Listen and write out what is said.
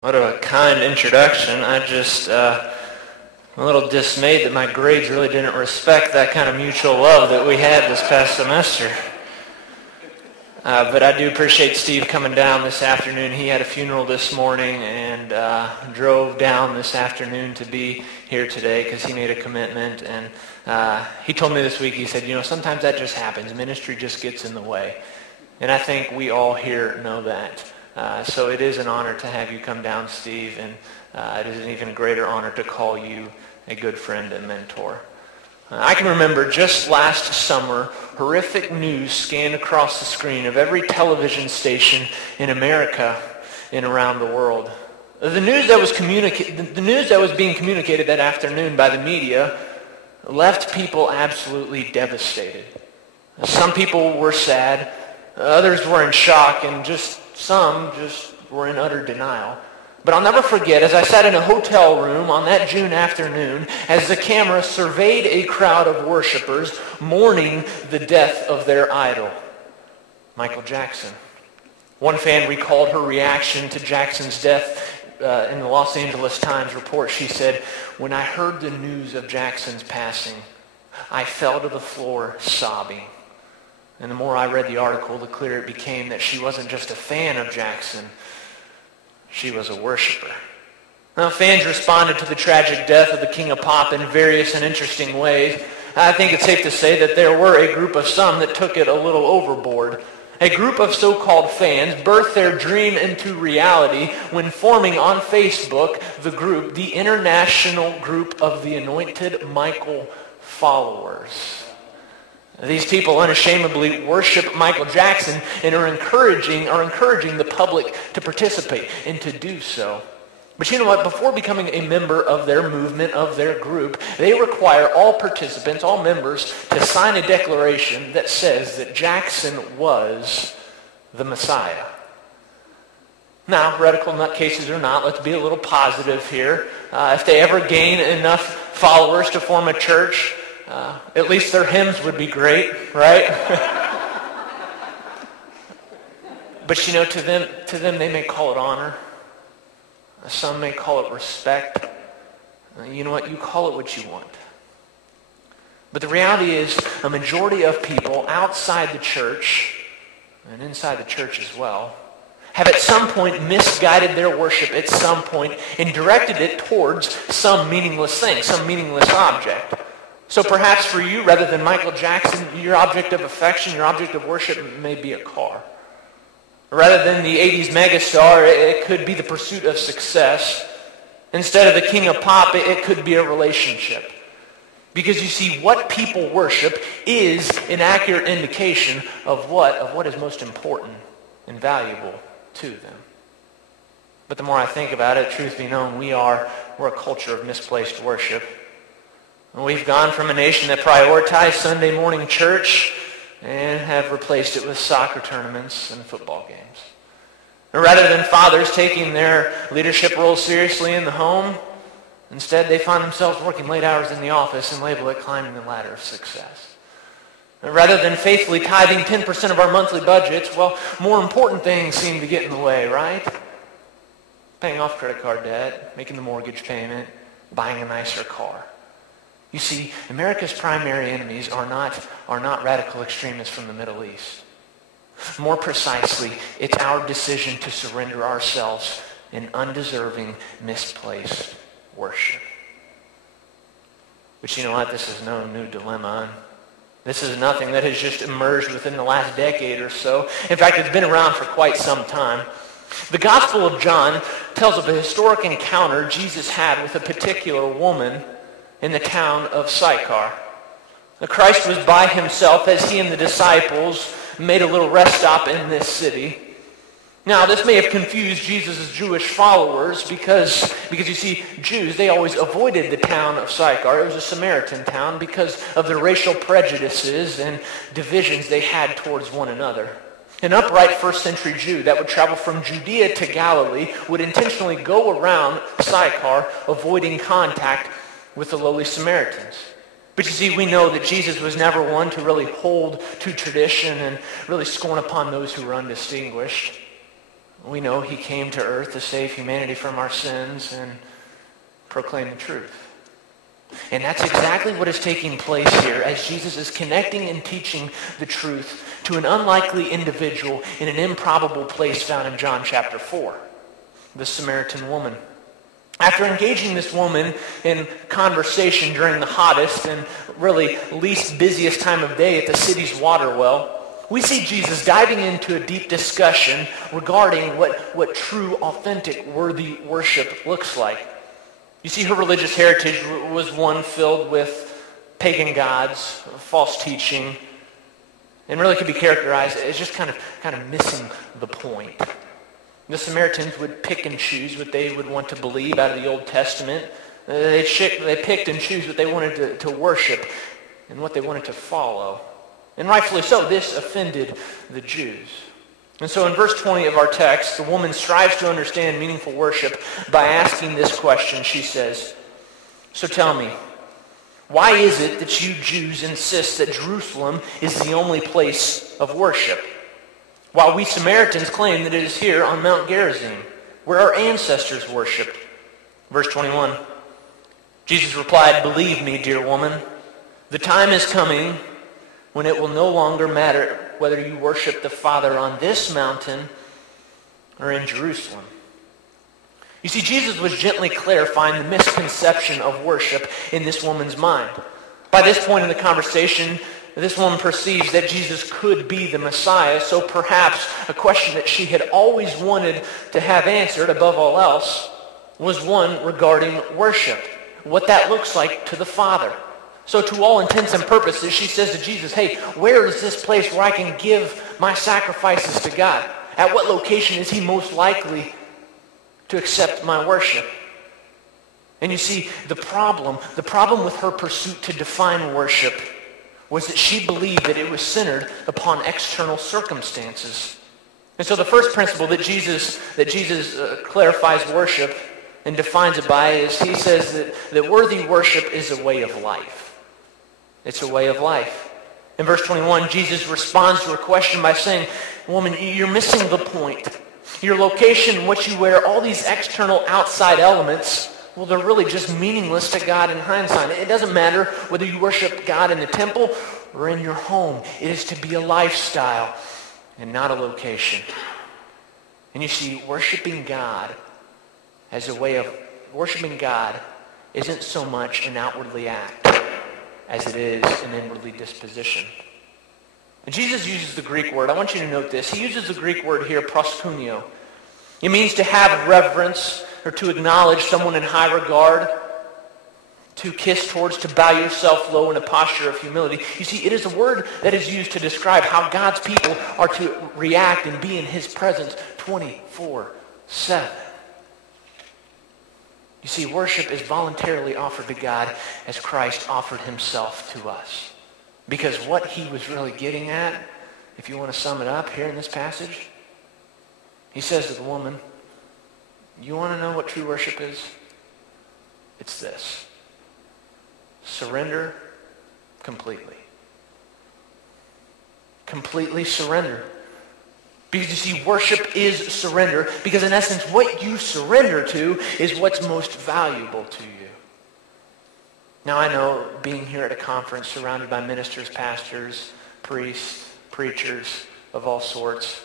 What a kind introduction. I'm a little dismayed that my grades really didn't respect that kind of mutual love that we had this past semester. But I do appreciate Steve coming down this afternoon. He had a funeral this morning and drove down this afternoon to be here today because he made a commitment. And he told me this week, he said, sometimes that just happens. Ministry just gets in the way. And I think we all here know that. So it is an honor to have you come down, Steve, and it is an even greater honor to call you a good friend and mentor. I can remember just last summer, horrific news scanned across the screen of every television station in America and around the world. The news that was being communicated that afternoon by the media left people absolutely devastated. Some people were sad, others were in shock, and some were in utter denial. But I'll never forget, as I sat in a hotel room on that June afternoon, as the camera surveyed a crowd of worshipers mourning the death of their idol, Michael Jackson. One fan recalled her reaction to Jackson's death in the Los Angeles Times report. She said, "When I heard the news of Jackson's passing, I fell to the floor sobbing." And the more I read the article, the clearer it became that she wasn't just a fan of Jackson, she was a worshiper. Now, fans responded to the tragic death of the King of Pop in various and interesting ways. I think it's safe to say that there were a group of some that took it a little overboard. A group of so-called fans birthed their dream into reality when forming on Facebook the group, the International Group of the Anointed Michael Followers. These people unashamedly worship Michael Jackson and are encouraging the public to participate and to do so. But you know what? Before becoming a member of their movement, of their group, they require all participants, all members, to sign a declaration that says that Jackson was the Messiah. Now, radical nutcases or not, let's be a little positive here. If they ever gain enough followers to form a church, at least their hymns would be great, right? But to them they may call it honor. Some may call it respect. You know what? You call it what you want. But the reality is a majority of people outside the church, and inside the church as well, have at some point misguided their worship at some point and directed it towards some meaningless thing, some meaningless object. So perhaps for you, rather than Michael Jackson, your object of affection, your object of worship may be a car. Rather than the 80s megastar, it could be the pursuit of success. Instead of the King of Pop, it could be a relationship. Because you see, what people worship is an accurate indication of what is most important and valuable to them. But the more I think about it, truth be known, we're a culture of misplaced worship. We've gone from a nation that prioritized Sunday morning church and have replaced it with soccer tournaments and football games. And rather than fathers taking their leadership role seriously in the home, instead they find themselves working late hours in the office and label it climbing the ladder of success. And rather than faithfully tithing 10% of our monthly budgets, more important things seem to get in the way, right? Paying off credit card debt, making the mortgage payment, buying a nicer car. You see, America's primary enemies are not radical extremists from the Middle East. More precisely, it's our decision to surrender ourselves in undeserving, misplaced worship. But you know what? This is no new dilemma. This is nothing that has just emerged within the last decade or so. In fact, it's been around for quite some time. The Gospel of John tells of a historic encounter Jesus had with a particular woman in the town of Sychar. Christ was by himself as he and the disciples made a little rest stop in this city. Now, this may have confused Jesus' Jewish followers because you see, Jews, they always avoided the town of Sychar. It was a Samaritan town because of the racial prejudices and divisions they had towards one another. An upright first century Jew that would travel from Judea to Galilee would intentionally go around Sychar, avoiding contact with the lowly Samaritans. But you see, we know that Jesus was never one to really hold to tradition and really scorn upon those who were undistinguished. We know he came to earth to save humanity from our sins and proclaim the truth. And that's exactly what is taking place here as Jesus is connecting and teaching the truth to an unlikely individual in an improbable place found in John chapter 4, the Samaritan woman. After engaging this woman in conversation during the hottest and really least busiest time of day at the city's water well, we see Jesus diving into a deep discussion regarding what true, authentic, worthy worship looks like. You see, her religious heritage was one filled with pagan gods, false teaching, and really could be characterized as just kind of missing the point. The Samaritans would pick and choose what they would want to believe out of the Old Testament. They picked and choose what they wanted to worship and what they wanted to follow. And rightfully so, this offended the Jews. And so in verse 20 of our text, the woman strives to understand meaningful worship by asking this question. She says, "So tell me, why is it that you Jews insist that Jerusalem is the only place of worship, while we Samaritans claim that it is here on Mount Gerizim, where our ancestors worshipped?" Verse 21, Jesus replied, "Believe me, dear woman, the time is coming when it will no longer matter whether you worship the Father on this mountain or in Jerusalem." You see, Jesus was gently clarifying the misconception of worship in this woman's mind. By this point in the conversation, this woman perceives that Jesus could be the Messiah, so perhaps a question that she had always wanted to have answered above all else was one regarding worship, what that looks like to the Father. So to all intents and purposes, she says to Jesus, "Hey, where is this place where I can give my sacrifices to God? At what location is he most likely to accept my worship?" And you see, the problem with her pursuit to define worship was that she believed that it was centered upon external circumstances. And so the first principle that Jesus clarifies worship and defines it by is he says that worthy worship is a way of life. It's a way of life. In verse 21, Jesus responds to her question by saying, "Woman, you're missing the point. Your location, what you wear, all these external outside elements, well, they're really just meaningless to God in hindsight. It doesn't matter whether you worship God in the temple or in your home. It is to be a lifestyle and not a location." And you see, worshiping God isn't so much an outwardly act as it is an inwardly disposition. And Jesus uses the Greek word. I want you to note this. He uses the Greek word here, proskuneo. It means to have reverence or to acknowledge someone in high regard, to kiss towards, to bow yourself low in a posture of humility. You see, it is a word that is used to describe how God's people are to react and be in his presence 24/7. You see, worship is voluntarily offered to God as Christ offered himself to us. Because what he was really getting at, if you want to sum it up here in this passage, he says to the woman, you want to know what true worship is? It's this. Surrender completely. Completely surrender. Because you see, worship is surrender. Because in essence, what you surrender to is what's most valuable to you. Now I know, being here at a conference surrounded by ministers, pastors, priests, preachers of all sorts,